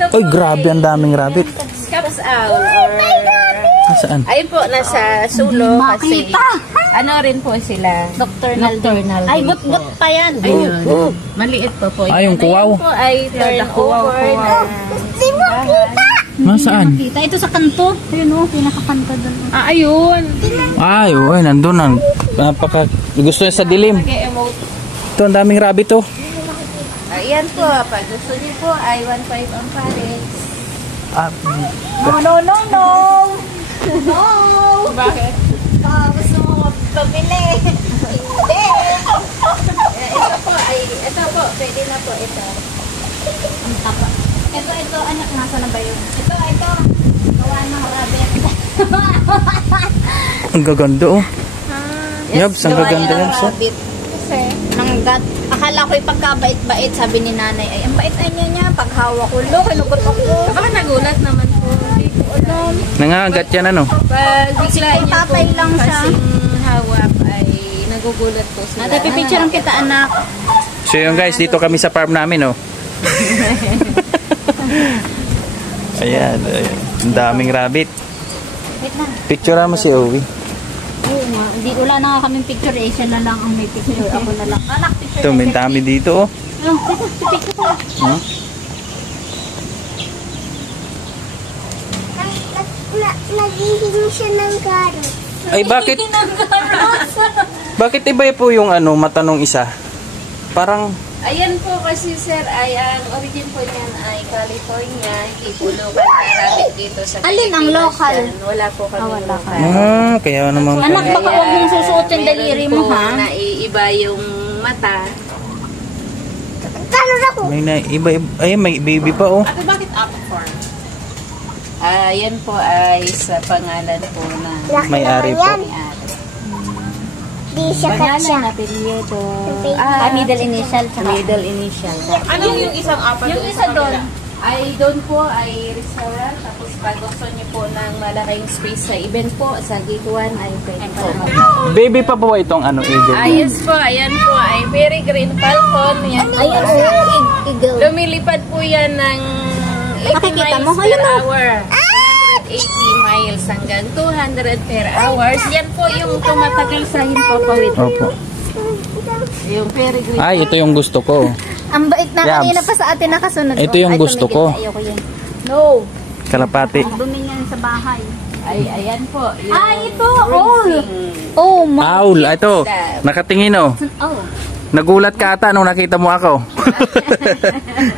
Ito po Uy, grabe, ang daming rabbit. Scops owl or... Saan? Ayun po, nasa sulo kasi... Ano rin po sila? Nocturnal. Ay, but pa yan. Ayun. Maliit po po. Ay, yung kuwaw. Ayun po ay turnover na... Hindi mo kita. Nasaan? Kita ito sa kanto. Ayun o, pinakakanto doon. Ayun. Ay, uy, nandun ang napaka... Gusto niya sa dilim. Mag-emote. Ito, ang daming rabbit to. Ayan po, pag gusto niyo po ay 1.5 ang pares. No. No. Bakit? Gusto mo pabili. Hindi. Ito po, pwede na po ito. Ang tapa. Ito, anak, nasa na ba yun? Ito. Gawa ng rabbit. Ang gaganda, oh. Yabs, ang gaganda yan, so. Kasi, Nanggat. Akala ko pagkabait-bait, sabi ni nanay, ay, ang bait ay niya, paghawa ko, kinugot ako. baka nagulat naman po. Hindi ko alam. Nangangagat yan, ano? Pag bigla niyo po tatay lang siya. kasing hawak ay nagugulat po sila. Nata, pipicture ang kita, anak. So yun guys, dito kami sa farm namin, oh. Ayan. Ang daming rabbit. Wait lang. Picturean mo si Owie. Oo nga, wala na nga kaming picture, eh, siya na lang ang may picture. Ako na lang. Anak, picture. Ito, may dami dito, oh. Ano, picture ko. Huh? Naghihingi siya ng garo. Ay, bakit? Bakit iba po yung ano, mata nung isa? Parang... Ayan po kasi sir, ay ang origin po niyan ay California, hindi po local rabbit dito sa Alin ang local? Wala po kami wala local. kaya naman Anak, pala. baka huwag mong susuot yung daliri mo, ha? Na iiba yung mata. May na, iba, ay, may baby pa, oh. Ate, bakit apple farm? Yan po ay sa pangalan po na May-ari po. may-ari. Di siya Pangalan na periodo. Middle initial. Middle initial. Ano yung isang apat? Yung isa doon, ay doon po ay restaurant. Tapos pag gusto niyo po ng malaking space sa event po, sa gate 1 ay pwede po. Baby pa po itong ano, eagle. Yes po, ayan po ay peregrine falcon. Yan po. Ayun, eagle. Lumilipad po yan ng 80 Nakikita miles mo? per Ayun, oh. hour. 180 miles hanggang 200 per hours. Yan po yung tumatagal sa himpapawid. Opo. Yung peregrine. Ay, ito yung gusto ko. Ang bait na Yams. kanina pa sa atin nakasunod. Ito yung gusto ko. Ayoko yun. No. Kalapati. Ang dumi niyan sa bahay. Ay, ayan po. Yung Ito! Owl! Oh, my. Owl, ito. Nakatingin, oh. Oh. Nagulat ka ata nung nakita mo ako.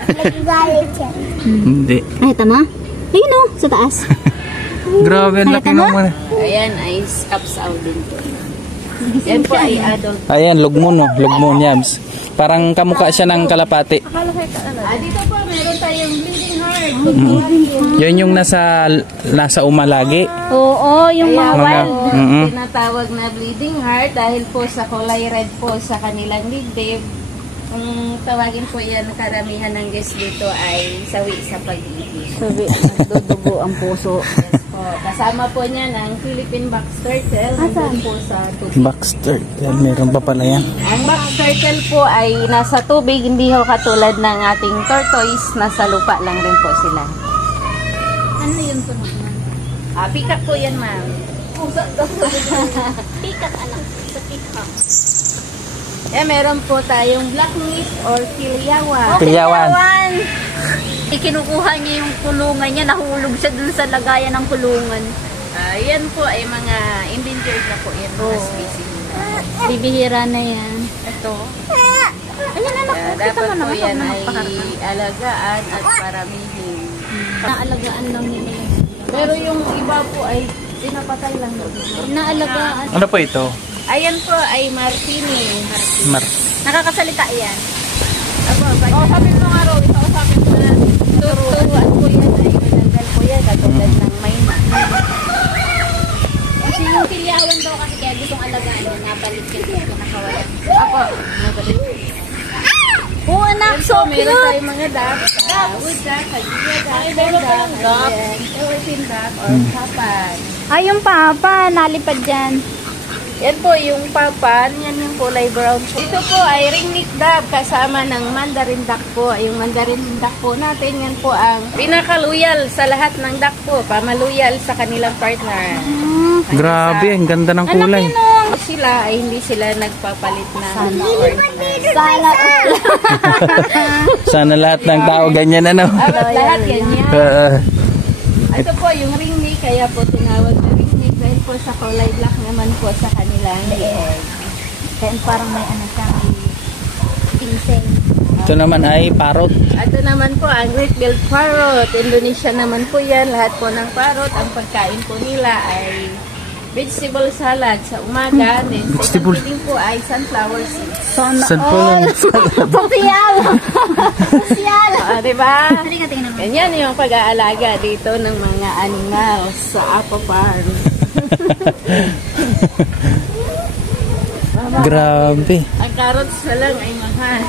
Nagagalit siya. Hindi. Ay, tama? Ayun o, sa taas. Grabe, ang laki naman. Ayan ay scaps out din po. Yan po ay adult. Ayan, lugmon, oh. Lugmon, Yams. Parang kamukha siya ng kalapati. Dito po meron tayong bleeding heart. Yun yung nasa umalagi. Oo, yung mga Mga, wild. Tinatawag na bleeding heart dahil po sa kulay red po sa kanilang dibdib. Kung tawagin po yan, karamihan ng guest dito ay sawi sa pag-ibig. Sabi, nagdudugo ang puso. Yes po. Kasama po niya ng Philippine box turtle. Nandun po sa tubig. Baxter. Yan, meron pa pala yan. Ang box turtle po ay nasa tubig, hindi ho katulad ng ating tortoise, nasa lupa lang rin po sila. Ano yun po naman? Pick up po yan, ma'am. Pikat, anak. Sa pikat. Meron po tayong black meat or kilyawa. Pilyawan. Ikinukuha niya yung kulungan niya. Nahulog siya dun sa lagayan ng kulungan. Yan po ay mga endangered na po yan, mga species. Bibihira na yan. Ito. Ayan, anak. Dapat po yan ay alagaan at paramihin. Naalagaan lang nila. Pero yung iba po ay pinapatay lang. Naalagaan. Ano po ito? Ayan po ay martini. Nakakasalita yan. Sabi mo nga Roy, sabi mo na turuan po yan ay mananggal po yan katulad ng mayna. Kasi yung pilyawan daw kasi kaya gustong alagaan yun. Napalit kasi nakawalan. Apo, nabalik. Oh, anak. So Meron cute. tayong mga duck. Wood duck, kagiya duck, European duck, or kapan. Ay, yung papa. Nalipad dyan. Yan po yung papan, yan yung kulay brown. Ito po ay ringneck dove kasama ng mandarin duck po. Yung mandarin duck po natin, yan po ang pinaka-loyal sa lahat ng duck po. Pamaluyal sa kanilang partner. Grabe, ang ganda ng kulay. Sila ay hindi sila nagpapalit na partner. Sana Sana lahat ng tao ganyan ano. Lahat ganyan. Ah, Ito po yung ringneck, kaya po tinawag na ringneck dahil po sa kulay black naman po sa kanilang leeg. Kaya parang may ano siya, may pinsel. ito naman ay parrot. Ito naman po ang great-billed parrot. Indonesia naman po yan. Lahat po ng parrot, ang pagkain po nila ay vegetable salad sa umaga. Then sa Vegetable. evening po ay sunflower seeds. San po lang? Social! Social! Diba? Halika, tingnan mo. Ganyan yung pag-aalaga dito ng mga animals sa Apo Farm. Grabe. Ang carrots na lang ay mahal.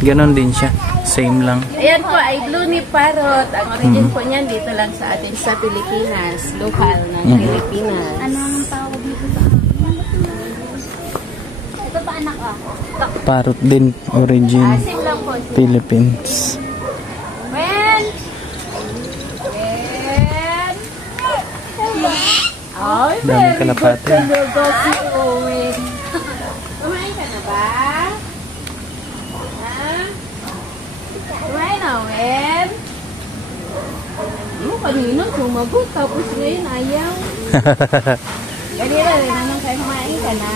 Ganon din siya. Same lang. Ayan po ay blue knee parrot. Ang origin po niyan dito lang sa atin sa Pilipinas. Local ng Pilipinas. Ano ang tawag dito sa ito pa anak ah. Parrot din. Origin. Same lang po. Philippines. When? Oh, Daming kalapate. Kumain ka na ba? Ha? Kumain na, Wen? Kanina sumagot, tapos ngayon ayaw. Kanina rin naman kayo kumain ka na.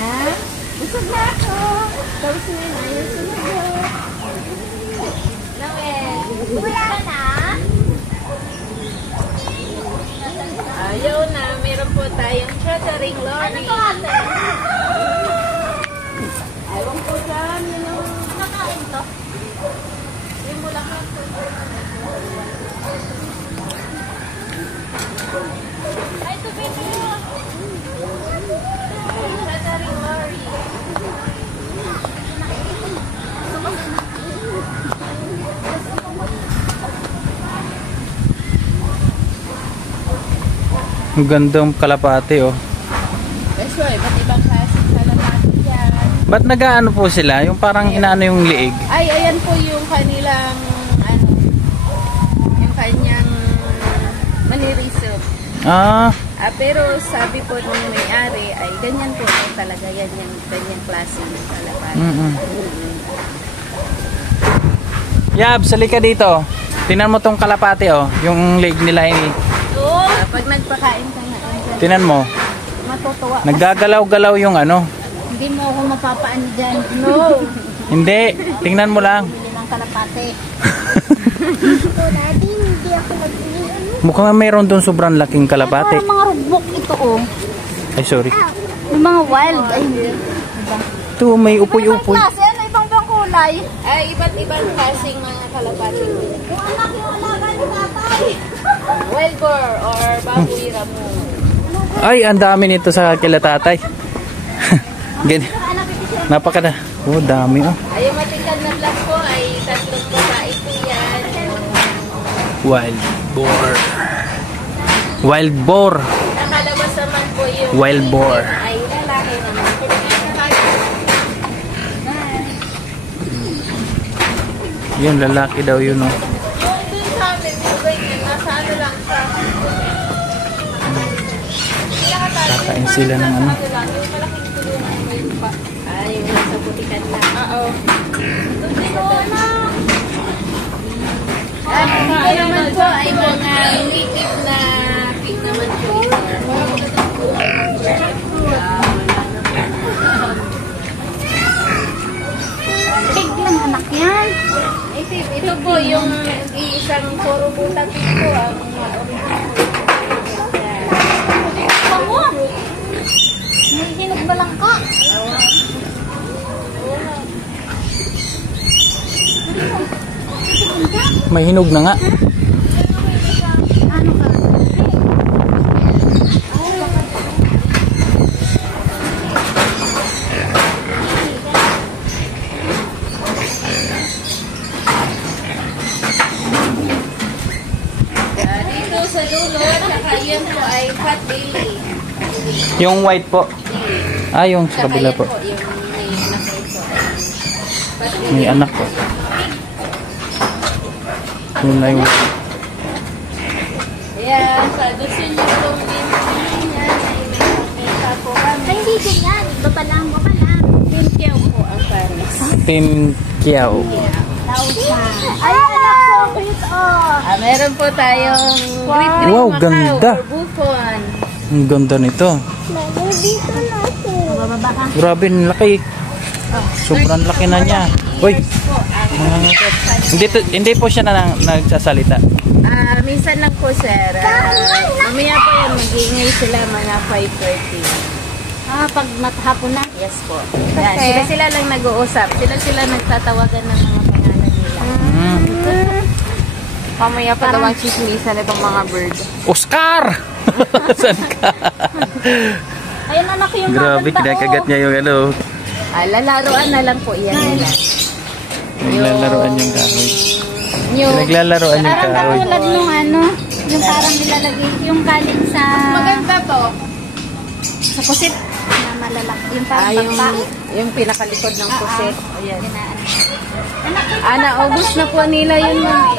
Busog na ako. Tapos ngayon ayaw sumagot. Na, Wen? Wala ka na? Ayaw na, meron po tayong chattering lorry. Ano to ate? Ewan po dyan, yun ang Nakain to? yung bulaklak po. Ay, ito baby. Chattering lorry. Ang gandang kalapate oh. That's why, ba't ibang klaseng kalapati yan? Ba't nag-ano po sila? Yung parang inaano yung liig? Ay, ayan po yung kanilang, ano, yung kanyang maniriso. Ah, Pero sabi po nung may-ari, ay ganyan po ay talaga yan yung ganyang klaseng kalapati. Yab, sali ka dito. Tinan mo tong kalapate oh. Yung liig nila ini. Pag nagpakain ka nga, andyan, Tinan mo. matutuwa. Naggagalaw-galaw yung ano. Hindi mo ako mapapaano dyan. No! Hindi. Tingnan mo lang. Bili ng kalapate. Mukhang mayroon doon sobrang laking kalapate. Parang mga rugbok ito oh. Ay, sorry. Yung mga wild. Ay, hindi. Ito, may upoy-upoy. Klase, ano ibang bang kulay? Ay, iba't ibang klaseng mga kalapati. Yung anak yung alaga ni tatay. Wild boar or baboy ramo. Ay, ang dami nito sa kila tatay. Napaka na. Oh, dami oh. Ay, yung matingkad na black po ay tatlong babae po yan. Wild boar. Wild boar. Nakalabas naman po yung Wild boar. ay lalaki naman. Yun, lalaki daw yun oh. Doon sa amin, yung ganyan, nasa ano lang sa... Kakain sila ng ano. Yung malaking tulungan ay may pa. Ay, yung nasa butikan lang. Oo. Ito naman po ay mga native na pig naman po ito. Pig ng anak yan. Ito po yung isang puro buta pig po ang original. Bango. May hinog ba lang ka? May hinog na nga. Ano ka? Dito sa dulo, saka yun po ay fat belly. Yung white po. Ah, yung sa Saka kabila yan po. Yung may anak po. May anak po. Yun na yung... Ayan, sa gusto niyo pong bibili niya, ay may pakita po kami. Ay, hindi ganyan. Iba pa lang. Pinkyaw po ang pares. Tin Kiao. Tausa. Ay, anak ko. Cute, oh. Meron po tayong great green Wow, Macau ganda. or bukon. Ang ganda nito. Dito na ako. Bababa ka. Grabe, ang laki. Sobrang laki na niya. Uy, Po, ang hindi po siya na nagsasalita. minsan lang po, sir. Mamaya po yan, mag-iingay sila mga 5:30. Pag mathapon na. Yes po. Yan, sila lang nag-uusap. Sila nagtatawagan ng mga pangalan nila. Mamaya pa daw ang chismisan itong mga bird. Oscar! Saan ka? Ayun, anak ko yung Grabe, maganda, kinakagat niya yung ano. Lalaroan na lang po yan nila. Naglalaroan yung kahoy. Yung Naglalaroan yung Parang kahoy. katulad nung ano, yung parang nilalagay yung kanin sa maganda to. sa pusit na malalaki. Yung parang bangka. Yung pinakalikod ng puset. Ayan. Anak ko, Naubos na po nila yun, ma'am.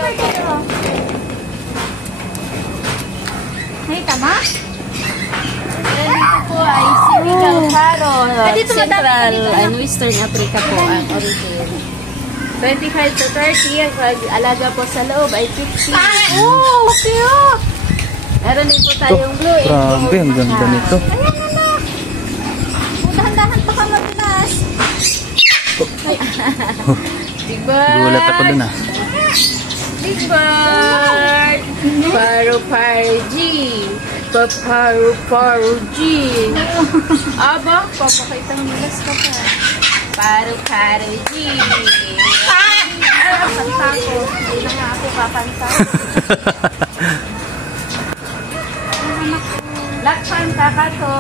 ay, tama? Ito po ay Sinigang Faro. dito Central madami dito, and Western Africa po ang origin. 25 to 30. Pag alaga po sa loob ay 50. Oh, cute! Meron din po tayong blue. and Grabe, gold ang ganda Macau. nito. Ayan, anak. Dahan-dahan pa ka maglas. Big bird. Gulat ako dun ah. Big bird. Paru-paru G. Paru-paru G. Aba, papakitang nilas ka pa. Paru-paru G. Kanta ko. Hindi na nga ako kakanta. Lakpan ka to.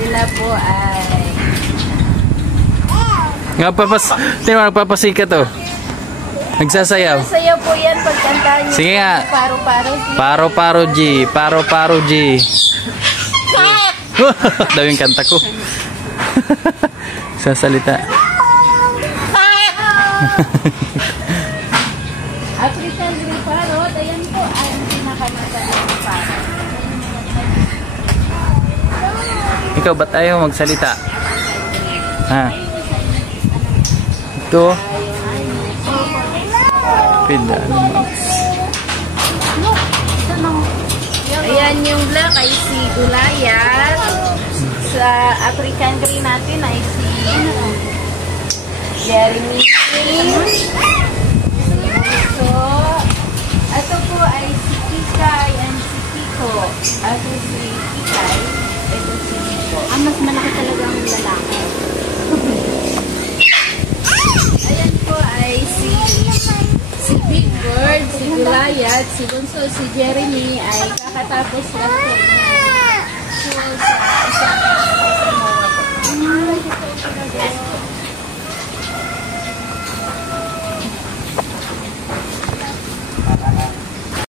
Sila po ay Nagpapasika to. Nagsasayaw. sayo po yan pagkanta niyo. Sige nga. Paru-paru G. Paro-paro G. Paro-paro G. Daw yung kanta ko. Sasalita. African green parrot, ayan po ang pinakamatalang parrot. Ikaw, ba't ayaw magsalita? Ha? Ito. Pida. Ayan yung black ay si Gulayat. Sa African green natin ay si Jeremy. So, ito po ay si Kikay and si Kiko. Ito si Kikay. Ito si Kiko. Mas malaki talaga ang lalaki. Ayan po ay si Big Bird, si Gulayat, si Bunso, si Jeremy ay kakatapos lang po na school sa